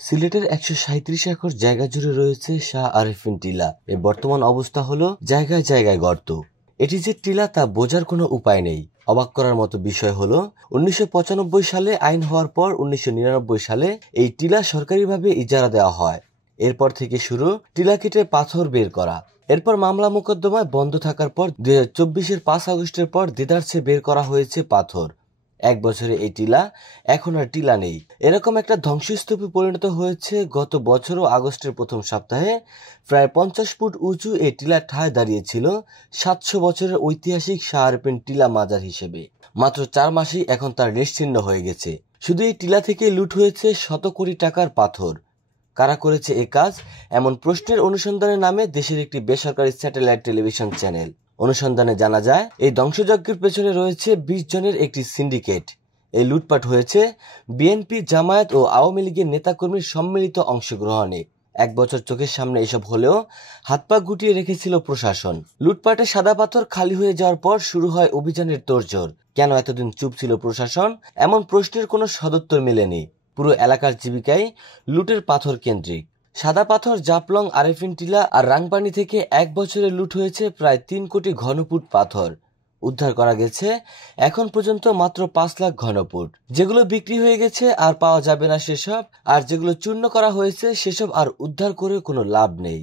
সিলেটের ১৩৭ একর জায়গা জুড়ে রয়েছে শাহ আরেফিন টিলা। এর বর্তমান অবস্থা হলো জায়গায় জায়গায় গর্ত। এটি যে টিলা তা বোঝার কোনো উপায় নেই। অবাক করার মতো বিষয় হলো ১৯৯৫ সালে আইন হওয়ার পর ১৯৯৯ সালে এই টিলা সরকারিভাবে ইজারা দেওয়া হয়। এরপর থেকে শুরু টিলা কেটে পাথর বের করা। এরপর মামলা মোকদ্দমায় বন্ধ থাকার পর ২০২৪-এর ৫ আগস্টের পর দেদারসে বের করা হয়েছে পাথর। এক বছরে এই টিলা এখন আর টিলা নেই। এরকম একটা ধ্বংসস্তূপে পরিণত হয়েছে গত বছরও আগস্টের প্রথম সপ্তাহে প্রায় ৫০ ফুট উঁচু এই টিলা ঠায় দাঁড়িয়েছিল ৭০০ বছরের ঐতিহাসিক শাহ আরেফিন টিলা মাজার হিসেবে। মাত্র ৪ মাসেই এখন তার নিশ্চিহ্ন হয়ে গেছে। শুধু এই টিলা থেকে লুট হয়েছে শত কোটি টাকার পাথর। কারা করেছে এ কাজ, এমন প্রশ্নের অনুসন্ধানে নামে দেশের একটি বেসরকারি স্যাটেলাইট টেলিভিশন চ্যানেল। অনুসন্ধানে জানা যায় এই ধ্বংসযজ্ঞের পেছনে রয়েছে ২০ জনের একটি সিন্ডিকেট। এই লুটপাট হয়েছে বিএনপি, জামায়াত ও আওয়ামী লীগের নেতাকর্মীর সম্মিলিত অংশগ্রহণে। এক বছর চোখের সামনে এসব হলেও হাত পা গুটিয়ে রেখেছিল প্রশাসন। লুটপাটে সাদা পাথর খালি হয়ে যাওয়ার পর শুরু হয় অভিযানের তোড়জোড়। কেন এতদিন চুপ ছিল প্রশাসন, এমন প্রশ্নের কোনো সদুত্তর মেলেনি। পুরো এলাকার জীবিকাই লুটের পাথর কেন্দ্রিক। সাদা পাথর, জাফলং, আরেফিন টিলা আর রাংপানি থেকে এক বছরে লুট হয়েছে প্রায় ৩ কোটি ঘনফুট পাথর। উদ্ধার করা গেছে এখন পর্যন্ত মাত্র ৫ লাখ ঘনফুট। যেগুলো বিক্রি হয়ে গেছে আর পাওয়া যাবে না সেসব, আর যেগুলো চূর্ণ করা হয়েছে সেসব আর উদ্ধার করে কোনো লাভ নেই।